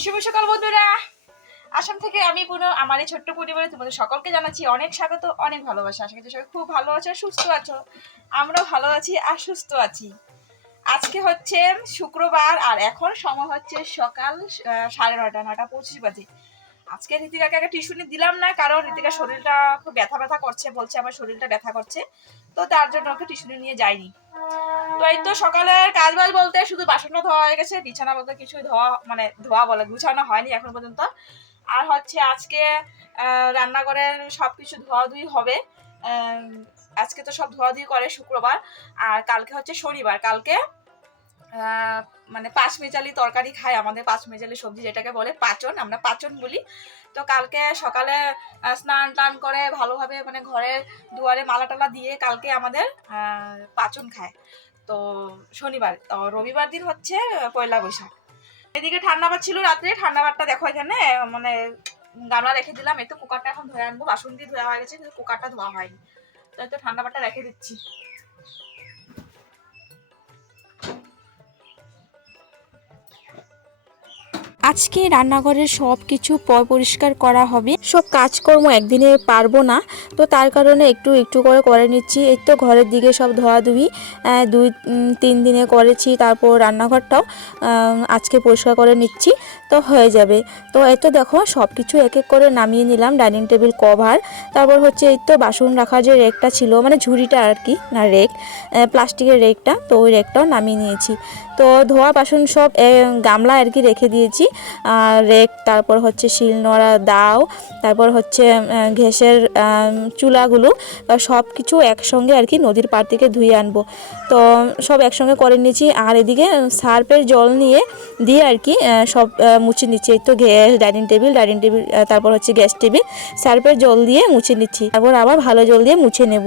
শুভ সকাল বন্ধুরা। আসাম থেকে আমি পুনঃ, আমার এই ছোট্ট পরিবারে তোমাদের সকলকে জানাচ্ছি অনেক স্বাগত, অনেক ভালোবাসা। আশা করি সবাই খুব ভালো আছো, সুস্থ আছো। আমরাও ভালো আছি আর সুস্থ আছি। আজকে হচ্ছে শুক্রবার আর এখন সময় হচ্ছে সকাল সাড়ে নটা নটা পঁচিশ বাজে। আজকে ঋতিকাকে আগে টিউশনি দিলাম না কারণ ঋতিকার শরীরটা খুব ব্যথা ব্যথা করছে বলছে আমার শরীরটা ব্যথা করছে। তো তার জন্য ওকে টিউশনি নিয়ে যাইনি। তো এই তো সকালের কাজ বাজ বলতে শুধু বাসনটা ধোয়া হয়ে গেছে বিছানা বলতে কিছুই ধোয়া মানে ধোয়া বলে গুছানো হয়নি এখন পর্যন্ত। আর হচ্ছে আজকে রান্নাঘরের সব কিছু ধোয়াধুয়ি হবে। আম, আজকে তো সব ধোয়াধুয়ি করে শুক্রবার আর কালকে হচ্ছে শনিবার। কালকে মানে পাঁচ মেজালি তরকারি খাই আমাদের পাঁচ মেজালি সবজি যেটাকে বলে পাচন, আমরা পাচন বলি। তো কালকে সকালে স্নান টান করে ভালোভাবে মানে ঘরের দুয়ারে মালা টালা দিয়ে কালকে আমাদের পাচন খায়। তো শনিবার, তো রবিবার দিন হচ্ছে পয়লা বৈশাখ। এদিকে ঠান্ডা ভাত ছিল রাত্রে, ঠান্ডা ভাতটা দেখো এখানে মানে গামলা রেখে দিলাম, এই তো কুকারটা এখন ধরে আনব, বাসন দিয়ে ধোয়া হয়ে গেছে, কিন্তু কুকারটা ধোয়া হয়নি। তো ঠান্ডা ভাতটা রেখে দিচ্ছি। আজকে রান্নাঘরের সব কিছু পরিষ্কার করা হবে। সব কাজকর্ম একদিনে পারব না, তো তার কারণে একটু একটু করে করে নিচ্ছি। এই তো ঘরের দিকে সব ধোয়াধুয়ি দুই তিন দিনে করেছি, তারপর রান্নাঘরটাও আজকে পরিষ্কার করে নিচ্ছি, তো হয়ে যাবে। তো এই তো দেখো সব কিছু এক এক করে নামিয়ে নিলাম, ডাইনিং টেবিল কভার, তারপর হচ্ছে এই তো বাসন রাখার যে রেকটা ছিল মানে ঝুড়িটা আর কি, না রেক প্লাস্টিকের রেকটা, তো ওই রেকটাও নামিয়ে নিয়েছি। তো ধোয়া বাসন সব গামলা আর কি রেখে দিয়েছি রেক তারপর হচ্ছে শিলনোড়া দাও, তারপর হচ্ছে ঘেসের চুলাগুলো সব কিছু একসঙ্গে আর কি নদীর পাড় থেকে ধুয়ে আনব। তো সব একসঙ্গে করে নিয়েছি আর এদিকে সার্পের জল নিয়ে, দিয়ে আর কি সব মুছে নিচ্ছি। এই তো gas dining table dining table তারপর হচ্ছে গ্যাস টেবিল সার্পের জল দিয়ে মুছে নিচ্ছি। তারপর আবার ভালো জল দিয়ে মুছে নেব।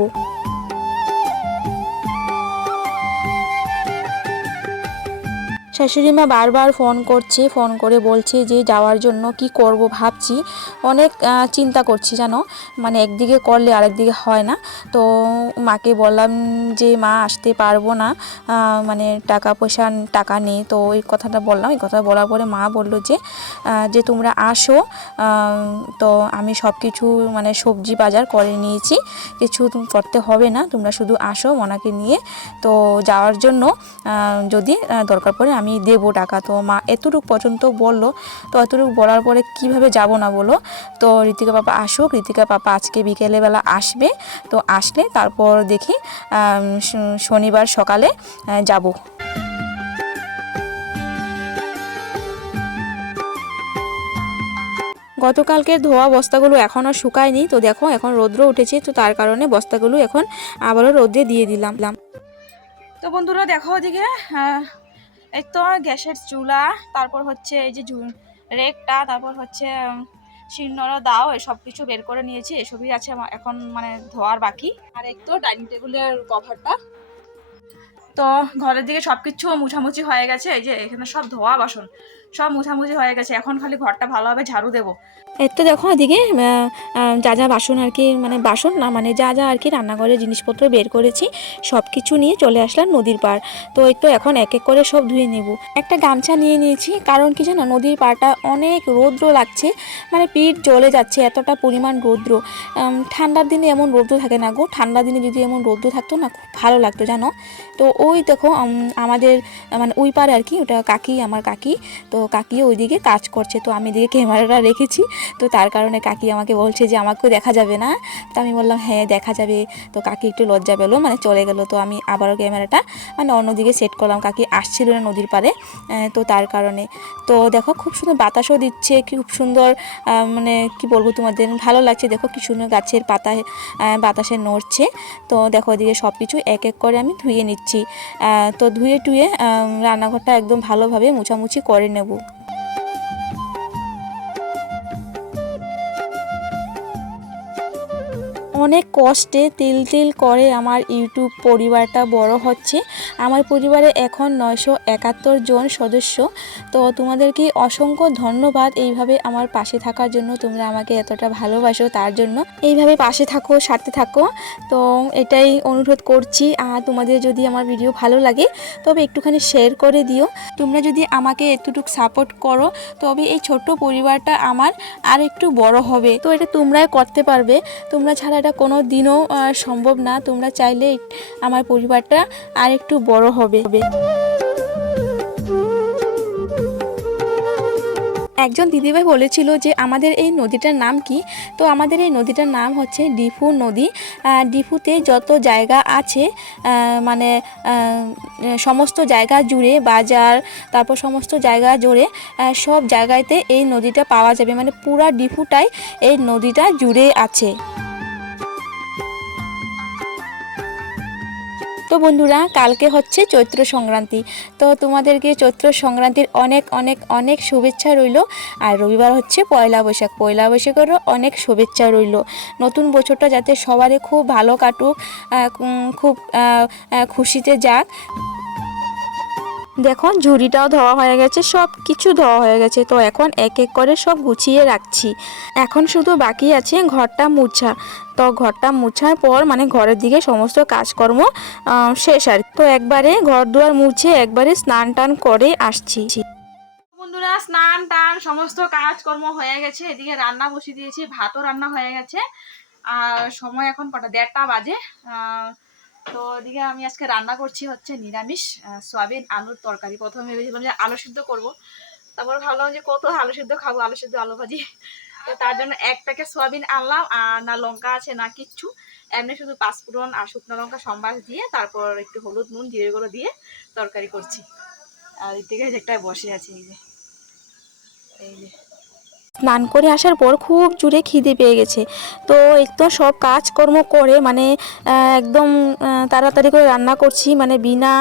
শাশুড়ি মা বারবার ফোন করছে, ফোন করে বলছে যে যাওয়ার জন্য কি করব ভাবছি। অনেক চিন্তা করছি জানো? মানে একদিকে করলে আরেকদিকে হয় না। তো মাকে বললাম যে, মা, আসতে পারব না। মানে টাকা পয়সা, টাকা নেই। তো ওই কথাটা বললাম। এই কথা বলার পরে মা বলল যে যে তোমরা আসো তো আমি সব কিছু মানে সবজি বাজার করে নিয়েছি। কিছু করতে হবে না। তোমরা শুধু আসো, মনাকে নিয়ে। তো যাওয়ার জন্য যদি দরকার পড়ে আমি দেবো টাকা। তো মা এতটুকু পর্যন্ত বলল, তো এতটুকু বলার পরে কীভাবে যাব না বলো? তো ঋতিকা পাপা আসুক, ঋতিকা পাপা আজকে বিকেলবেলা আসবে। তো আসলে তারপর দেখি শনিবার সকালে যাব। গতকালকের ধোয়া বস্তাগুলো এখনও শুকায়নি। তো দেখো, এখন রৌদ্র উঠেছে, তো তার কারণে বস্তাগুলো এখন আবারও রোদে দিয়ে দিলাম। তো বন্ধুরা, দেখো ওদিকে এই তো গ্যাসের চুলা, তারপর হচ্ছে এই যে রেকটা, তারপর হচ্ছে শিলনোড়া দাও এসব কিছু বের করে নিয়েছি, এসবই আছে এখন মানে ধোয়ার বাকি। আর এক তো ডাইনিং টেবিলের কভারটা। তো ঘরের দিকে সব কিছু মুছামুছি হয়ে গেছে, এই যে এখানে সব ধোয়া বাসন। সব মুছামুছি হয়ে গেছে। এখন খালি ঘরটা ভালোভাবে ঝাড়ু দেবো। এর তো দেখো আহ, যা যা বাসন আর কি মানে বাসন না মানে যা যা আর কি রান্নাঘরের জিনিসপত্র বের করেছি সব কিছু নিয়ে চলে আসলাম নদীর পাড়। তো এই তো এখন এক এক করে সব ধুয়ে নেব। একটা গামছা নিয়ে নিয়েছি কারণ কি জানো নদীর পাড়টা অনেক রৌদ্র লাগছে মানে পিঠ জ্বলে যাচ্ছে এতটা পরিমাণ রৌদ্র। ঠান্ডার দিনে এমন রৌদ্র থাকে না গো ঠান্ডার দিনে যদি এমন রৌদ্র থাকতো না খুব ভালো লাগতো জানো। তো ওই দেখো আমাদের মানে ওই পারে আর কি ওটা কাকি আমার কাকি তো কাকি ওইদিকে কাজ করছে তো আমি এদিকে ক্যামেরাটা রেখেছি তো তার কারণে কাকি আমাকে বলছে যে আমাকেও দেখা যাবে না। তো আমি বললাম হ্যাঁ দেখা যাবে। তো কাকি একটু লজ্জা পেল মানে চলে গেল। তো আমি আবারও ক্যামেরাটা মানে অন্যদিকে সেট করলাম। কাকি আসছিল না নদীর পাড়ে তো তার কারণে। তো দেখো খুব সুন্দর বাতাসও দিচ্ছে খুব সুন্দর মানে কি বলব তোমাদের ভালো লাগছে। দেখো কি সুন্দর গাছের আহ, বাতাসে নড়ছে। তো দেখো ওদিকে সব কিছু এক এক করে আমি ধুয়ে নিচ্ছি। তো ধুয়ে টুয়ে রান্নাঘরটা একদম ভালোভাবে মুছামুছি করে নেব। 하고. অনেক কষ্টে তিল তিল করে আমার ইউটিউব পরিবারটা বড় হচ্ছে। আমার পরিবারে এখন নয়শো একাত্তর জন সদস্য। তো তোমাদেরকে অসংখ্য ধন্যবাদ এইভাবে আমার পাশে থাকার জন্য, তোমরা আমাকে এতটা ভালোবাসো তার জন্য। এইভাবে পাশে থাকো, সাথে থাকো। তো এটাই অনুরোধ করছি। আর তোমাদের যদি আমার ভিডিও ভালো লাগে, তবে একটুখানি শেয়ার করে দিও। তোমরা যদি আমাকে এতটুকু সাপোর্ট করো, তবে এই ছোট্ট পরিবারটা আমার আর একটু বড় হবে। তো এটা তোমরাই করতে পারবে। তোমরা ছাড়া এটা কোনো দিনও সম্ভব না। তোমরা চাইলে আমার পরিবারটা আর একটু বড় হবে। একজন দিদিভাই বলেছিল যে, আমাদের এই নদীটার নাম কি? তো আমাদের এই নদীটার নাম হচ্ছে ডিফু নদী। ডিফুতে যত জায়গা আছে মানে সমস্ত জায়গা জুড়ে বাজার, তারপর সমস্ত জায়গা জুড়ে সব জায়গাতে এই নদীটা পাওয়া যাবে। মানে পুরা ডিফুটাই এই নদীটা জুড়ে আছে। তো বন্ধুরা, কালকে হচ্ছে চৈত্র সংক্রান্তি। তো তোমাদেরকে চৈত্র সংক্রান্তির অনেক অনেক অনেক শুভেচ্ছা রইল। আর রবিবার হচ্ছে পয়লা বৈশাখ। পয়লা বৈশাখেরও অনেক শুভেচ্ছা রইল। নতুন বছরটা যাতে সবারই খুব ভালো কাটুক খুব খুশিতে যাক। দেখো ঝুড়িটাও ধোয়া হয়ে গেছে, সব কিছু ধোয়া হয়ে গেছে। তো এখন এক এক করে সব গুছিয়ে রাখছি। এখন শুধু বাকি আছে ঘরটা মুছা। তো ঘরটা মুছার পর মানে ঘরের দিকে সমস্ত কাজকর্ম শেষ আর তো একবারে ঘর দুয়ার মুছে একবারে স্নান টান করে আসছি। বন্ধুরা, স্নান টান সমস্ত কাজকর্ম হয়ে গেছে। এদিকে রান্না বসিয়ে দিয়েছি, ভাতও রান্না হয়ে গেছে। আর সময় এখন কটা? দেড়টা বাজে। তো ওদিকে আমি আজকে রান্না করছি হচ্ছে নিরামিষ সয়াবিন, আলুর তরকারি। প্রথমে ভেবেছিলাম যে আলু সিদ্ধ করব। তারপর ভাবলাম যে কত আলু সিদ্ধ খাব, আলু সিদ্ধ, আলু ভাজি। তো তার জন্য এক প্যাকেট সয়াবিন আনলাম, আর না লঙ্কা আছে, না কিচ্ছু। এমনি শুধু পাঁচফোড়ন আর শুকনো লঙ্কা সম্বাস দিয়ে, তারপর একটু হলুদ নুন, জিরে গুঁড়ো দিয়ে তরকারি করছি। আর এদিকে একটা বসে আছে, এই যে। এই যে। স্নান করে আসার পর খুব জুড়ে খিদে পেয়ে গেছে। তো একটু সব কাজকর্ম করে মানে একদম তাড়াতাড়ি করে রান্না করছি। মানে বিনা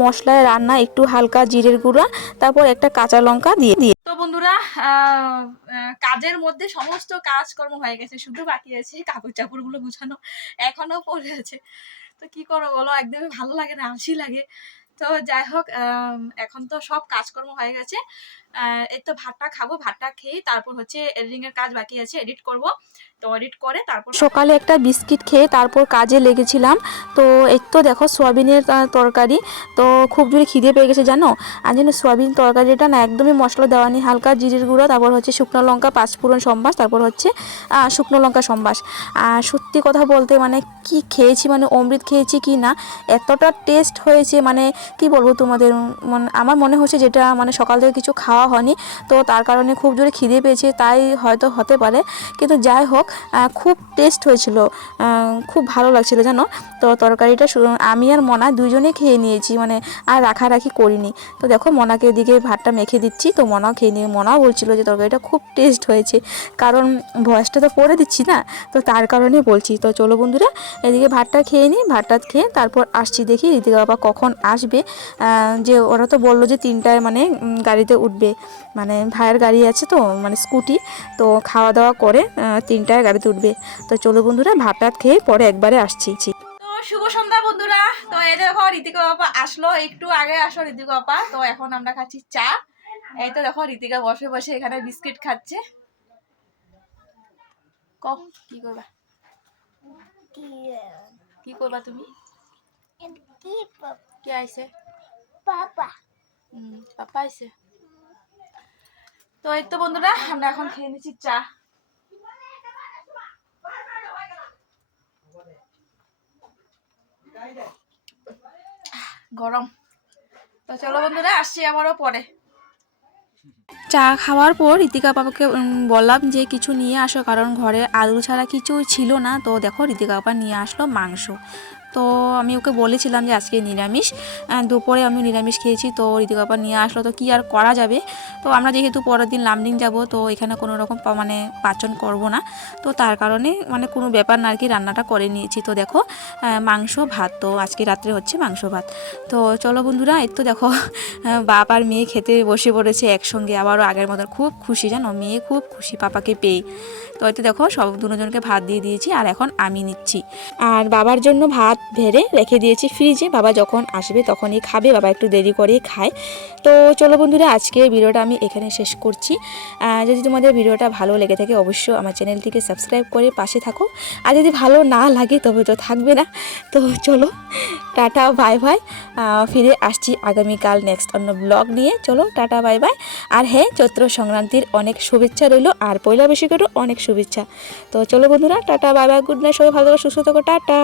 মশলায় রান্না একটু হালকা জিরের গুঁড়া, তারপর একটা কাঁচা লঙ্কা দিয়ে দিয়ে তো বন্ধুরা কাজের মধ্যে সমস্ত কাজকর্ম হয়ে গেছে, শুধু বাকি আছে কাপড় চাপড়গুলো গুছানো এখনও পড়ে আছে। তো কি করব বলো, একদমই ভালো লাগে না আলসি লাগে। তো যাই হোক এখন তো সব কাজকর্ম হয়ে গেছে। এই তো ভাতটা খাব, ভাতটা খেয়ে তারপর হচ্ছে এডিটিং এর কাজ বাকি আছে এডিট করব। তো এডিট করে তারপর সকালে একটা বিস্কিট খেয়ে তারপর কাজে লেগেছিলাম। তো এই তো দেখো সোয়াবিনের তরকারি। তো খুব জোরে খিদে পেয়ে গেছে, জানো? আর যেন সোয়াবিন তরকারিটা না একদমই মশলা দেওয়া নেই। হালকা জিরের গুঁড়ো, তারপর হচ্ছে শুকনো লঙ্কা, পাঁচফোড়ন সম্বাস, তারপর হচ্ছে শুকনো লঙ্কা সম্বাস। আর সত্যি কথা বলতে মানে কি খেয়েছি মানে অমৃত খেয়েছি কি না, এতটা টেস্ট হয়েছে মানে কি বলব তোমাদের? মানে আমার মনে হচ্ছে যেটা মানে সকাল থেকে কিছু খাওয়া হয়নি। তো তার কারণে খুব জোরে খিদে পেয়েছে, তাই হয়তো হতে পারে। কিন্তু যাই হোক খুব টেস্ট হয়েছিল। খুব ভালো লাগছিল জানো? তো তরকারিটা আমি আর মনা দুজনে খেয়ে নিয়েছি মানে আর রাখারাখি করিনি। তো দেখো, মনাকে এদিকে ভাতটা মেখে দিচ্ছি। তো মনাও খেয়ে নিয়ে, মনাও বলছিল যে তরকারিটা খুব টেস্ট হয়েছে। কারণ ভয়েসটা তো পরে দিচ্ছি না? তো তার কারণে বলছি। তো চলো বন্ধুরা, এদিকে ভাতটা খেয়ে নিই, ভাতটা খেয়ে তারপর আসছি দেখি ঋতিকা বাবা কখন আসবে। যে ওরা তো বলল যে তিনটায় মানে গাড়িতে উঠবে। মানে ভাইয়ের গাড়ি আছে তো মানে স্কুটি তো খাওয়া দাওয়া করে তিনটায় গাড়িতে উঠবে তো চলো বন্ধুরা ভাত টাত খেয়ে পরে একবারে আসছি তো শুভ সন্ধ্যা বন্ধুরা। তো এই দেখো ঋতিকা বাপা আসলো একটু আগে আসো ঋতিকা বাপা তো এখন আমরা খাচ্ছি চা। এই তো দেখো ঋতিকা বসে বসে এখানে বিস্কিট খাচ্ছে। কি করবা? কি করবা তুমি? কে আইছে? Papa. হুম পাপা আইছে? তো এই তো বন্ধুরা, আমরা এখন খেয়ে নিচ্ছি চা। গরম। তো চলো বন্ধুরা, আসছি আবারও পরে। চা খাওয়ার পর ঋতিকা বাবাকে বললাম যে কিছু নিয়ে আসো, কারণ ঘরে আলু ছাড়া কিছু ছিল না। তো দেখো, ঋতিকা বাবা নিয়ে আসলো মাংস। তো আমি ওকে বলেছিলাম যে আজকে নিরামিষ দুপুরে আমি নিরামিষ খেয়েছি, তো ঋতিক আপা নিয়ে আসলো, তো কি আর করা যাবে? তো আমরা যেহেতু পরের দিন লামডিং যাব, তো এখানে কোনো রকম মানে পাচন করব না। তো তার কারণে মানে কোনো ব্যাপার না আর কি, রান্নাটা করে নিয়েছি। তো দেখো মাংস, ভাত, তো আজকে রাত্রে হচ্ছে মাংস, ভাত। তো চলো বন্ধুরা, এই তো দেখো বাপ আর মেয়ে খেতে বসে পড়েছে একসঙ্গে, আবারও আগের মতন খুব খুশি, জানো? মেয়ে খুব খুশি, পাপাকে পেয়ে। তো এই তো দেখো, সব দুজনকে ভাত দিয়ে দিয়েছি, আর এখন আমি নিচ্ছি। আর বাবার জন্য ভাত ভেড়ে রেখে দিয়েছি ফ্রিজে। বাবা যখন আসবে তখনই খাবে বাবা একটু দেরি করেই খায়। তো চলো বন্ধুরা আজকে ভিডিওটা আমি এখানে শেষ করছি। যদি তোমাদের ভিডিওটা ভালো লেগে থাকে অবশ্যই আমার চ্যানেলটিকে সাবস্ক্রাইব করে পাশে থাকো। আর যদি ভালো না লাগে তবে তো থাকবে না। তো চলো টাটা বাই বাই। ফিরে আসছি আগামীকাল নেক্সট অন্য ব্লগ নিয়ে। চলো টাটা বাই বাই। আর হ্যাঁ চৈত্র সংক্রান্তির অনেক শুভেচ্ছা রইল আর পয়লা বৈশাখেরও অনেক শুভেচ্ছা। তো চলো বন্ধুরা tata bye bye good night সবাই ভালো থাকো, সুস্থ থাকো টাটা।